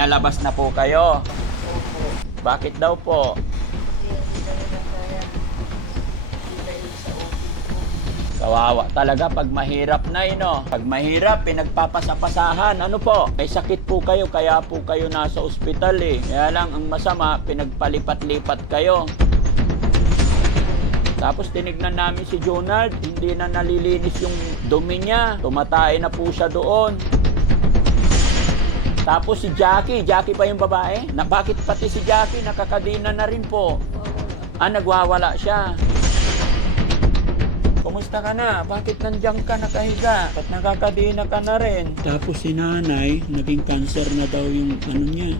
Pinalabas na po kayo. Opo. Bakit daw po? Kasi hindi talaga kaya. Hindi dahil sa OP ko. Kawawa talaga pag mahirap na no? Pag mahirap, pinagpapasapasahan. Ano po? May sakit po kayo, kaya po kayo nasa ospital eh. Kaya lang, ang masama, pinagpalipat-lipat kayo. Tapos tinignan namin si Jonald, hindi na nalilinis yung dumi niya. Tumatay na po siya doon. Tapos si Jackie pa yung babae? Bakit pati si Jackie nakakadina na rin po? Nagwawala siya. Kumusta ka na? Bakit nandiyan ka nakahiga? Ba't nakakadina ka na rin? Tapos si nanay, naging cancer na daw yung ano niya.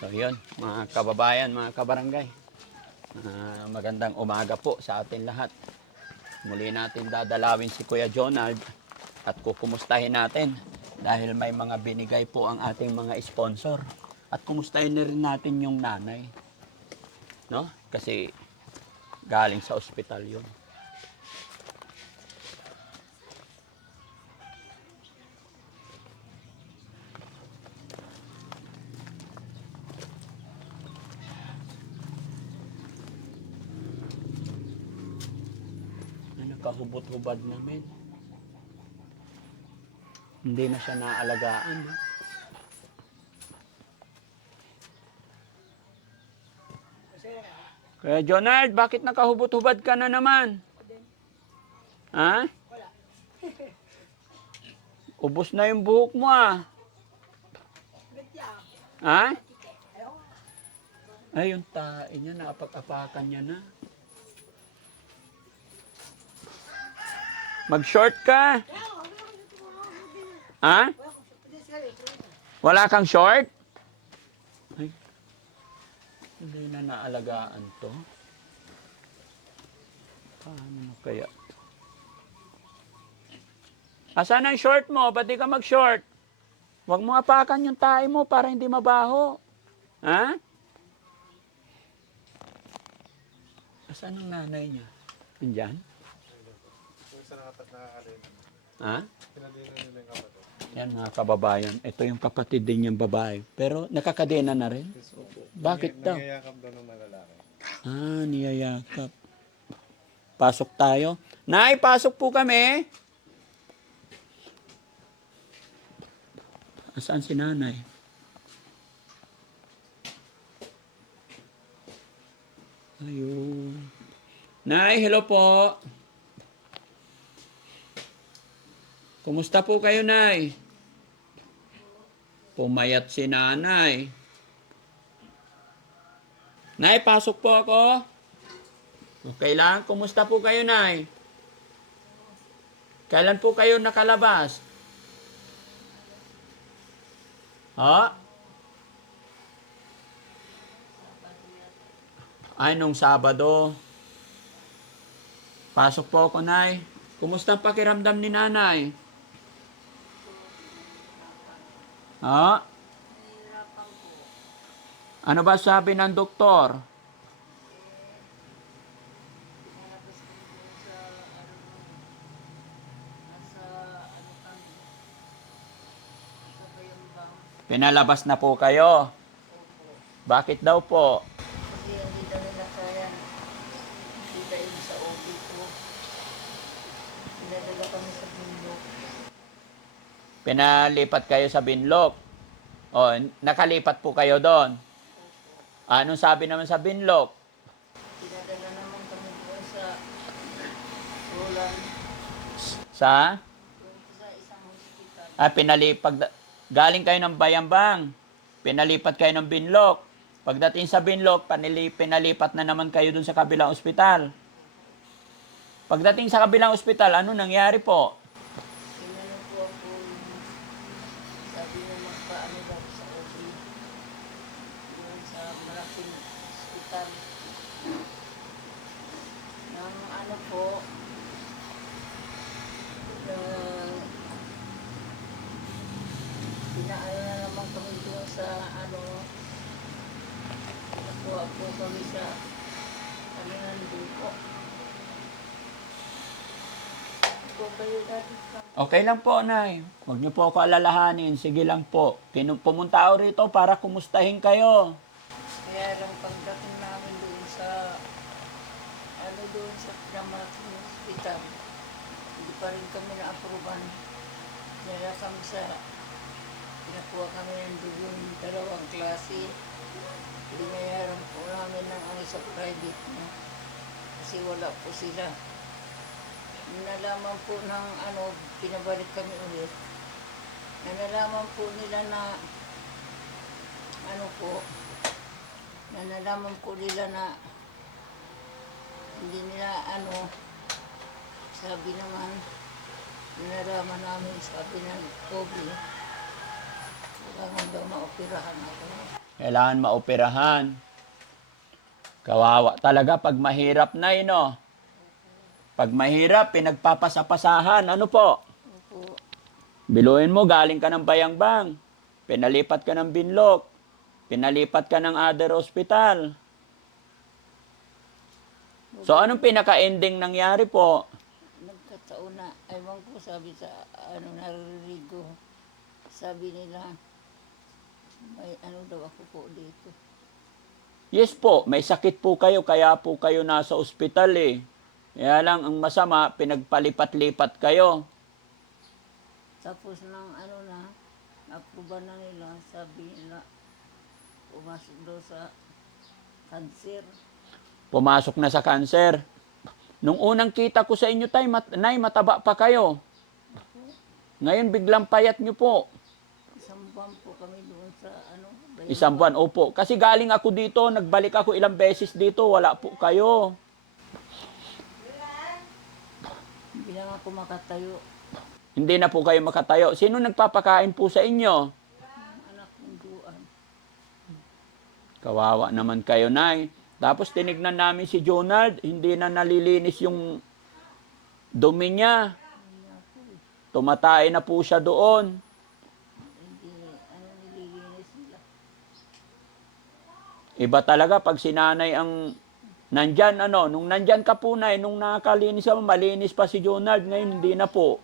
So yun, mga kababayan, mga kabarangay. Magandang umaga po sa atin lahat. Muli natin dadalawin si Kuya Jonald at kukumustahin natin dahil may mga binigay po ang ating mga sponsor. At kumustahin na rin natin yung nanay. No? Kasi galing sa ospital yun. Nakahubot-hubad namin. Hindi na siya naalagaan. No? Kaya Jonald, bakit nakahubot-hubad ka na naman? Ha? Wala. Ubos na yung buhok mo ah. Ha? Ay, yung tae niya, napag-apakan niya na. Mag-short ka? Ha? Wala kang short? Ay, hindi na naalagaan to. Paano na kaya? Asan ang short mo? Ba't di ka mag-short? Huwag mo apakan yung tae mo para hindi mabaho. Ha? Asan ang nanay niya? Nandyan? Ha? Yan mga kababayan. Ito yung kapatid din yung babae. Pero nakakadena na rin? Bakit daw? Niyayakap daw ng malalaki. Niyayakap. Pasok tayo. Nay, pasok po kami. Saan si nanay? Ayun. Nay, hello po. Kumusta po kayo, Nay? Pumayat si nanay. Nay, pasok po ako. Okay lang. Kumusta po kayo, Nay? Kailan po kayo nakalabas? Ha? Ay, nung Sabado. Pasok po ako, Nay. Kumusta ang pakiramdam ni nanay? Ha? Ano ba sabi ng doktor? Pinalabas na po kayo. Bakit daw po? Kasi hindi talaga kaya. Hindi dahil sa OP ko. Pinadala kami sa bundok. Pinalipat kayo sa Binlok. O, nakalipat po kayo doon. Anong sabi naman sa Binlok? Pinadala naman kami doon sa Roland. Sa? Doon sa isang hospital. Galing kayo ng Bayambang. Pinalipat kayo ng Binlok. Pagdating sa Binlok, pinalipat na naman kayo doon sa kabilang ospital. Pagdating sa kabilang ospital, ano nangyari po? Pinano po ako, sabi niya magpaano daw sa OP. Doon sa malaking hospital. Nang ano po, pinaano na naman kami doon sa ano, nakuha po kami sa ano nandun po. po kayo dati. Okay lang po, Nay. Huwag niyo po ako alalahanin. Sige lang po. Pumunta ako rito para kumustahin kayo. Kaya lang pagdating namin doon sa, doon sa Pinamating Hospital, hindi pa rin kami na-aproban. Kaya kami pinakuha kami ng dugo ng 2 klase. Binayaran po namin ng sa private na. Kasi wala po sila. Nalaman po ng pinabalik kami ulit. Nalaman po nila na, nalaman po nila na hindi nila sabi naman, nalaman namin, sabi ng COVID, kailangan daw maoperahan ako. Kailangan maoperahan. Kawawa talaga pag mahirap na, no? Pag mahirap, pinagpapasapasahan. Ano po? Opo. Biluin mo, galing ka ng Bayangbang. Pinalipat ka ng Binlok. Pinalipat ka ng other hospital. So, anong pinaka-ending nangyari po? Nagkataon na, ewan ko, sabi sa naririnig ko, sabi nila, may daw ako po dito. Yes po, may sakit po kayo, kaya po kayo nasa ospital eh. Kaya lang, ang masama, pinagpalipat-lipat kayo. Tapos nang na-aproban na nila, sabi nila, pumasok daw sa cancer. Pumasok na sa cancer. Nung unang kita ko sa inyo, Nay, mataba pa kayo. Ngayon, biglang payat nyo po. 1 buwan po kami doon sa Isang buwan, opo. Kasi galing ako dito, nagbalik ako ilang beses dito, wala po kayo. Hindi lang ako makatayo. Hindi na po kayo makatayo. Sino nagpapakain po sa inyo? Ang anak ng duan. Kawawa naman kayo, Nay. Tapos tinignan namin si Jonald, hindi na nalilinis yung dumi niya. Tumatay na po siya doon. Hindi, nililinis nila. Iba talaga pag sinanay ang nandyan, nung nandyan ka po, Nay, nung nakalinis ako, malinis pa si Jonald, ngayon hindi na po.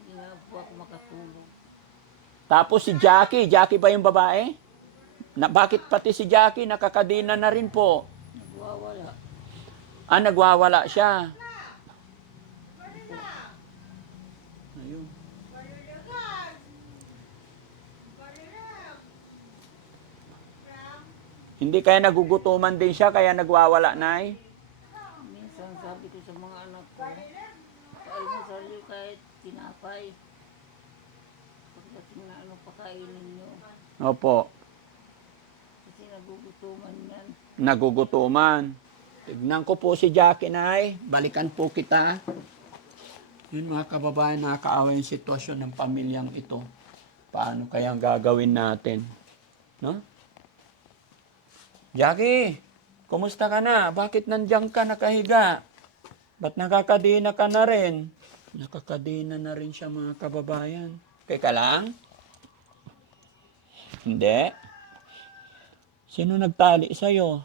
Hindi na po ako makatulog. Tapos si Jackie ba yung babae? Bakit pati si Jackie nakakadina na rin po? Nagwawala. Nagwawala siya. Ayun. Hindi kaya nagugutuman din siya, kaya nagwawala, Nay? Minsan sabi ko sa mga anak ko, almusal niyo kahit tinapay. Pagdating na pakainin niyo. Opo, Kasi nagugutuman yan. nagugutuman. Tignan ko po si Jackie, Nay. Balikan po kita. Yun mga kababayan, nakakaawa yung sitwasyon ng pamilyang ito. Paano kaya ang gagawin natin? No? Jackie, kumusta ka na? Bakit nandiyan ka nakahiga? Ba't nakakadina ka na rin? Nakakadina na rin siya mga kababayan. Teka lang. Hindi. Sino nagtali sa'yo?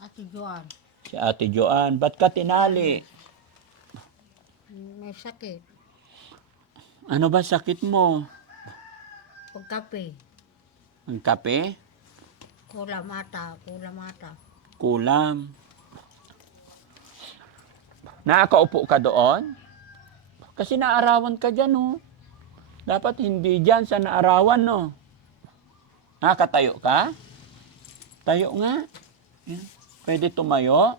Ate Joan, Si Ate Joan. Ba't ka tinali? may sakit. Ano ba sakit mo? Pagkape, Ang kape? kulam ata. Kulam. Nakakaupo ka doon? Kasi naarawan ka dyan, no? Dapat hindi dyan sa naarawan, no? Nakatayo ka? Tayo nga. Yan. Pwede tumayo.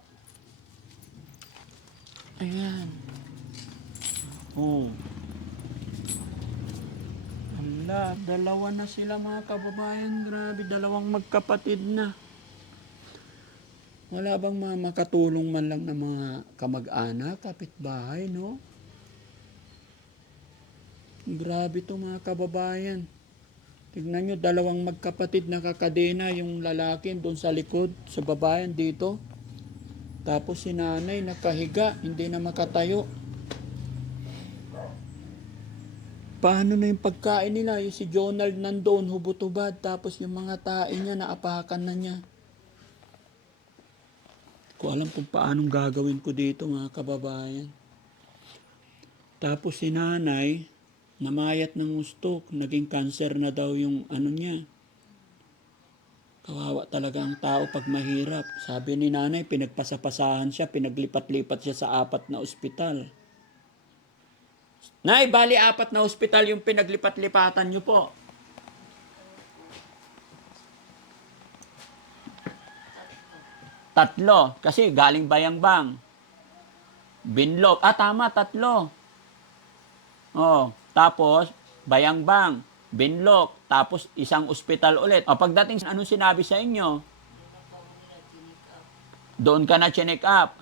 Ayan. Oh. Ala, 2 na sila mga kababayan. Grabe, 2 magkapatid na. Wala bang makatulong man lang ng mga kamag-anak, kapitbahay, no? Grabe to mga kababayan. Tignan nyo, 2 magkapatid nakakadena, yung lalaki doon sa likod, sa babayan dito. Tapos si nanay nakahiga, hindi na makatayo. Paano na yung pagkain nila? Yung si Jonald nandoon, hubot-hubad, tapos yung mga tae niya, naapakan na niya. Ko alam kung paanong gagawin ko dito mga kababayan. Tapos si nanay, namayat ng gusto, naging cancer na daw yung ano niya. Kawawa talaga ang tao pag mahirap. Sabi ni nanay, pinagpasapasahan siya, pinaglipat-lipat siya sa 4 na ospital. Nay, bali 4 na ospital yung pinaglipat-lipatan niyo po. Tatlo, kasi galing Bayangbang. Binlog, tama, 3. Oh, tapos Bayangbang, Binlog, tapos isang ospital ulit. O pagdating, anong sinabi sa inyo? Doon ka na check up.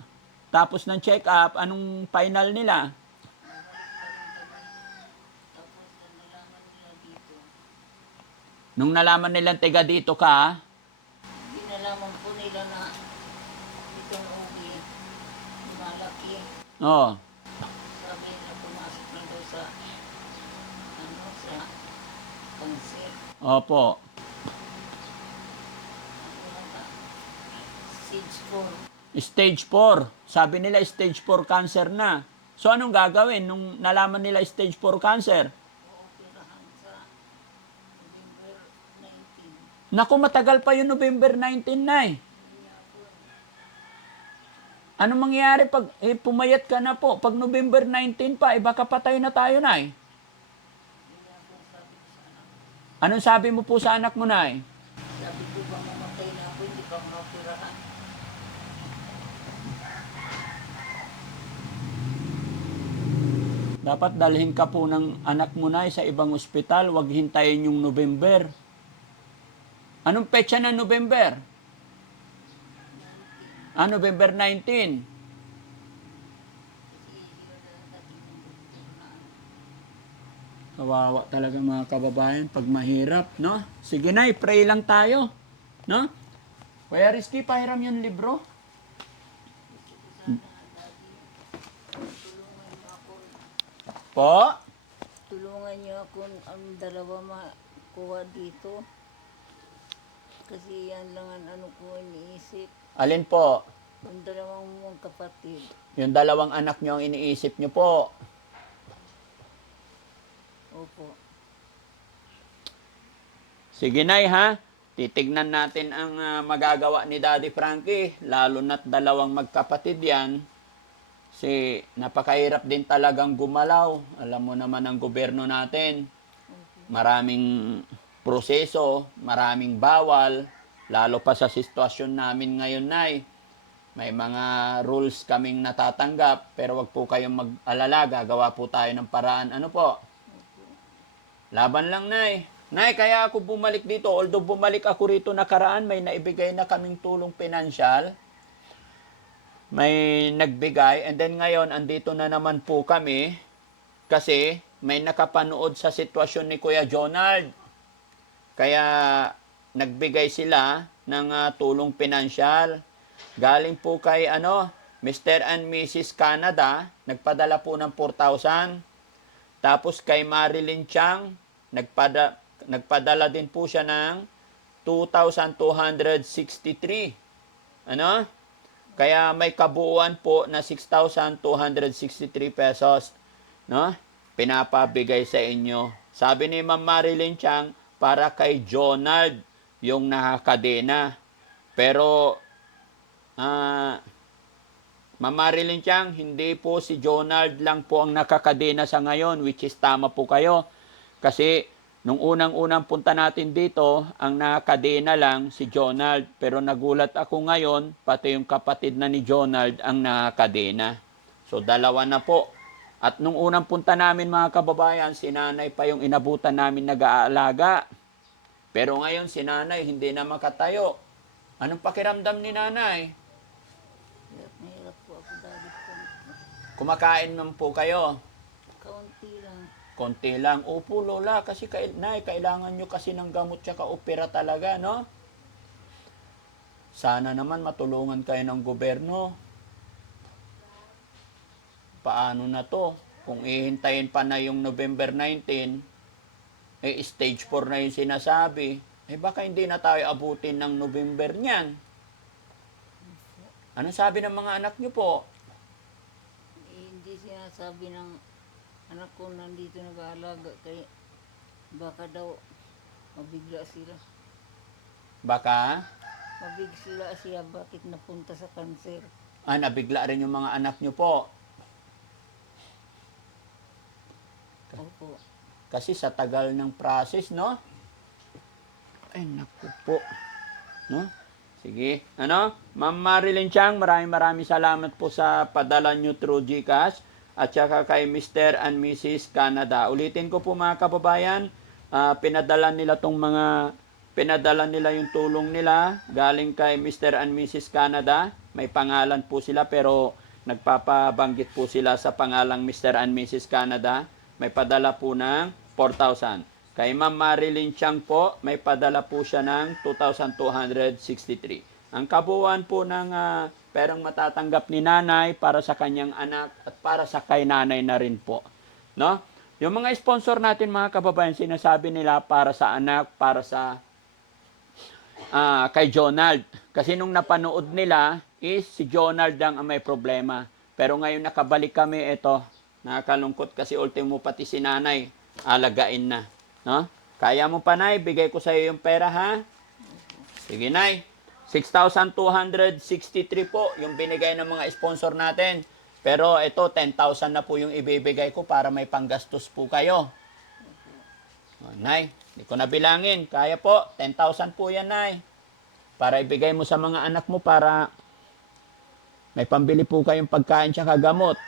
Tapos ng check up, anong final nila? Nung nalaman nilang tiga dito ka, Pinalaman po nila na itong uwi, malaki. oh, Sabi nila pumasok na daw sa, ano, sa pansit. opo. Ano na, stage 4. Stage 4. Sabi nila stage 4 cancer na. So anong gagawin nung nalaman nila stage 4 cancer? Ooperahan sa November 19. Naku, matagal pa yung November 19 na eh. Ano mangyayari pag pumayat ka na po? Pag November 19 pa, baka patay na tayo na eh. Anong sabi mo po sa anak mo na eh? Sabi ko ba mamatay na ako, hindi pa maoperahan. Dapat dalhin ka po ng anak mo na sa ibang ospital, wag hintayin yung November. Anong petsa ng November? November 19. Kawawa talaga mga kababayan pag mahirap, no? Sige na, pray lang tayo, no? Kuya Rizky, pahiram yung libro. Po? Tulungan niyo ako ang dalawa makuha dito. Kasi yan lang ang ano ko iniisip. Alin po? Ang dalawang mong kapatid. Yung 2 anak nyo ang iniisip nyo po. Opo. Sige Nay ha, titignan natin ang magagawa ni Daddy Frankie, lalo na't 2 magkapatid yan. Kasi napakahirap din talagang gumalaw. Alam mo naman ang gobyerno natin, maraming proseso, maraming bawal, lalo pa sa sitwasyon namin ngayon, Nay. May mga rules kaming natatanggap, pero wag po kayong mag-alala, gagawa po tayo ng paraan. Ano po? Laban lang, Nay. Nay, kaya ako bumalik dito. Although bumalik ako rito nakaraan, may naibigay na kaming tulong pinansyal. May nagbigay. And then ngayon, andito na naman po kami kasi may nakapanood sa sitwasyon ni Kuya Jonald. Kaya nagbigay sila ng tulong pinansyal. Galing po kay Mr. and Mrs. Canada, nagpadala po ng 4,000. Tapos kay Marilyn Chang, nagpadala din po siya ng 2,263. Ano? Kaya may kabuuan po na 6,263 pesos, no? Pinapabigay sa inyo. Sabi ni Ma'am Marilyn Chang, para kay Jonald yung nakakadena. Pero Ma'am Marilyn Chang, hindi po si Jonald lang po ang nakakadena sa ngayon, which is tama po kayo. Kasi nung unang-unang punta natin dito, ang nakakadena lang si Jonald. Pero nagulat ako ngayon, pati yung kapatid na ni Jonald ang nakakadena. So 2 na po. At nung unang punta namin mga kababayan, si nanay pa yung inabutan namin nag-aalaga. Pero ngayon si nanay hindi na makatayo. Anong pakiramdam ni nanay? Mahirap po ako dahil po. Kumakain man po kayo. Kaunti lang. Konti lang. Opo, Lola, kasi kailangan nyo kasi ng gamot tsaka opera talaga, no? Sana naman matulungan kayo ng gobyerno. Paano na to? Kung ihintayin pa na yung November 19, stage 4 na yung sinasabi, baka hindi na tayo abutin ng November niyan. Ano sabi ng mga anak nyo po? Hindi sinasabi ng anak ko nandito nag-aalaga kay baka daw mabigla sila. Baka, Mabigla siya bakit napunta sa kanser. nabigla rin yung mga anak nyo po. Opo. Kasi sa tagal ng process, no? Ay, naku po. No? Sige. Ano? Ma'am Marilyn Chang, maraming salamat po sa padala nyo through GCash at saka kay Mr. and Mrs. Canada. Ulitin ko po mga kababayan, pinadala nila yung tulong nila galing kay Mr. and Mrs. Canada. May pangalan po sila pero nagpapabanggit po sila sa pangalang Mr. and Mrs. Canada. May padala po ng 4,000. Kay Ma'am Marilyn Chang po, may padala po siya ng 2,263. Ang kabuuan po ng perang matatanggap ni nanay para sa kanyang anak at para sa kay nanay na rin po. No? Yung mga sponsor natin mga kababayan, sinasabi nila para sa anak, para sa kay Jonald. Kasi nung napanood nila is si Jonald lang ang may problema. Pero ngayon nakabalik kami, ito, nakakalungkot kasi ultimo pati si nanay, alagain na. No? Kaya mo pa, Nay, bigay ko sa iyo yung pera, ha? Sige, Nay. 6,263 po yung binigay ng mga sponsor natin. Pero ito, 10,000 na po yung ibibigay ko para may panggastos po kayo. Nay, hindi ko na bilangin. Kaya po, 10,000 po yan, Nay. Para ibigay mo sa mga anak mo para may pambili po kayong pagkain tsaka gamot.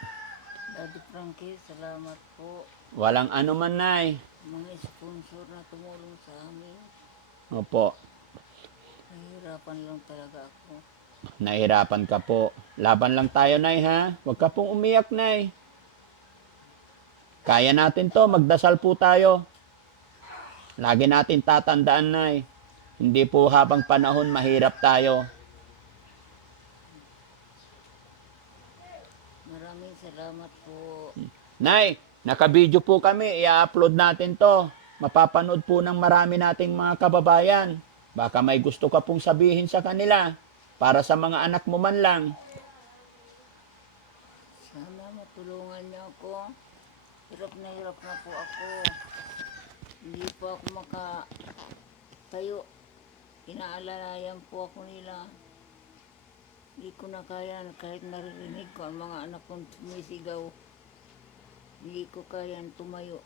Daddy Frankie, salamat po. Walang ano man, Nay. Mga sponsor na tumulong sa amin. Opo, Nahihirapan lang talaga ako. nahirapan ka po. Laban lang tayo, Nay, ha? Huwag ka pong umiyak, Nay. Kaya natin to, magdasal po tayo. Lagi natin tatandaan, Nay. Hindi po habang panahon mahirap tayo. Maraming salamat po. Nay, naka-video po kami. I-upload natin to. Mapapanood po ng marami nating mga kababayan. Baka may gusto ka pong sabihin sa kanila. Para sa mga anak mo man lang. Sana matulungan niyo ako. Hirap na po ako. Hindi po ako makatayo. Inaalalayan po ako nila. Hindi ko na kaya kahit naririnig ko ang mga anak kong sumisigaw. Hindi ko kaya tumayo.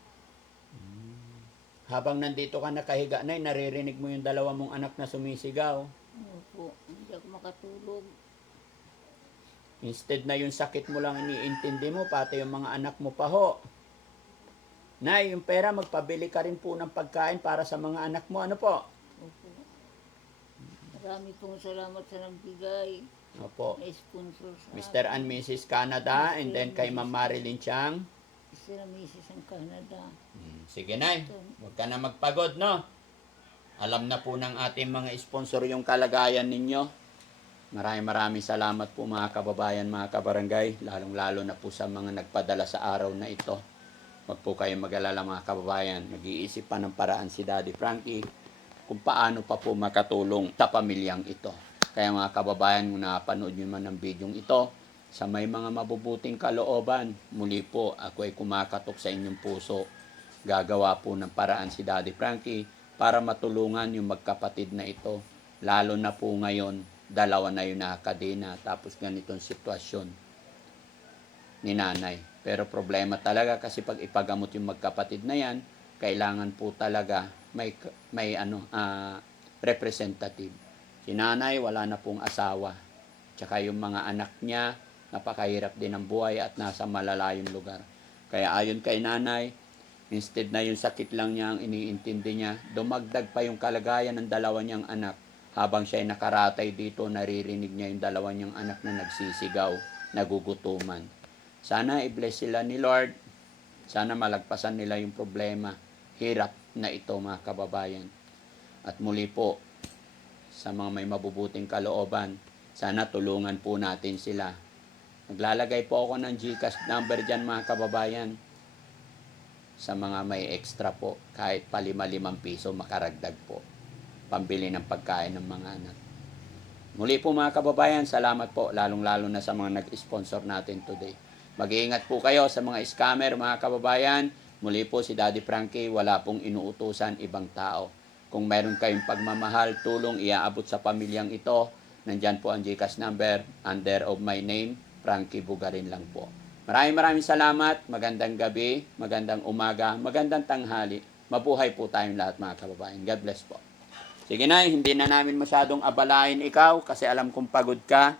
Habang nandito ka nakahiga, Nay, naririnig mo yung dalawa mong anak na sumisigaw. Opo, hindi ako makatulog. Instead na yung sakit mo lang iniintindi mo, pati yung mga anak mo pa ho. Nay, yung pera, magpabili ka rin po ng pagkain para sa mga anak mo. Ano po? Opo. Marami pong salamat sa nagbigay. Opo. Na sponsor sa Mr. and Mrs. Canada, and then kay Ma'am Marilyn Chang. Sila Mrs. ang Canada. Sige, Nay. Huwag ka na magpagod, no? Alam na po ng ating mga sponsor yung kalagayan ninyo. Maraming salamat po mga kababayan, mga kabarangay. Lalong-lalo na po sa mga nagpadala sa araw na ito. Huwag po kayong mag-alala mga kababayan. Nag-iisip pa ng paraan si Daddy Frankie kung paano pa po makatulong sa pamilyang ito. Kaya mga kababayan, kung napanood nyo man ang bidyong ito, sa may mga mabubuting kalooban, muli po ako ay kumakatok sa inyong puso. Gagawa po ng paraan si Daddy Frankie para matulungan yung magkapatid na ito. Lalo na po ngayon, dalawa na yung nakakadena tapos ganitong sitwasyon ni nanay. Pero problema talaga kasi pag ipagamot yung magkapatid na yan, kailangan po talaga may representative. Si nanay wala na pong asawa. Tsaka yung mga anak niya, napakahirap din ang buhay at nasa malalayong lugar. Kaya ayon kay nanay, instead na yung sakit lang niya ang iniintindi niya, dumagdag pa yung kalagayan ng dalawa niyang anak. Habang siya ay nakaratay dito, naririnig niya yung dalawa niyang anak na nagsisigaw, nagugutuman. Sana i-bless sila ni Lord. Sana malagpasan nila yung problema. Hirap na ito mga kababayan. At muli po, sa mga may mabubuting kalooban, sana tulungan po natin sila. Naglalagay po ako ng GCash number dyan mga kababayan. Sa mga may extra po, kahit pa 5 piso makaragdag po. Pambili ng pagkain ng mga anak. Muli po mga kababayan, salamat po lalong-lalo na sa mga nag-sponsor natin today. Mag-iingat po kayo sa mga scammer, mga kababayan. Muli po si Daddy Frankie, wala pong inuutusan ibang tao. Kung mayroon kayong pagmamahal, tulong iaabot sa pamilyang ito, nandyan po ang GCash number, under of my name, Frankie Bugarin lang po. Maraming salamat, magandang gabi, magandang umaga, magandang tanghali. Mabuhay po tayong lahat mga kababayan. God bless po. Sige na, hindi na namin masyadong abalain ikaw kasi alam kong pagod ka.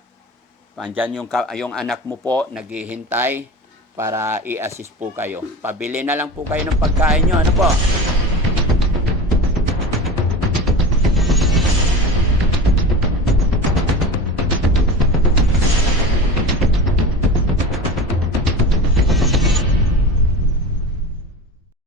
Andyan yung anak mo po, naghihintay para i-assist po kayo. Pabili na lang po kayo ng pagkain nyo. Ano po?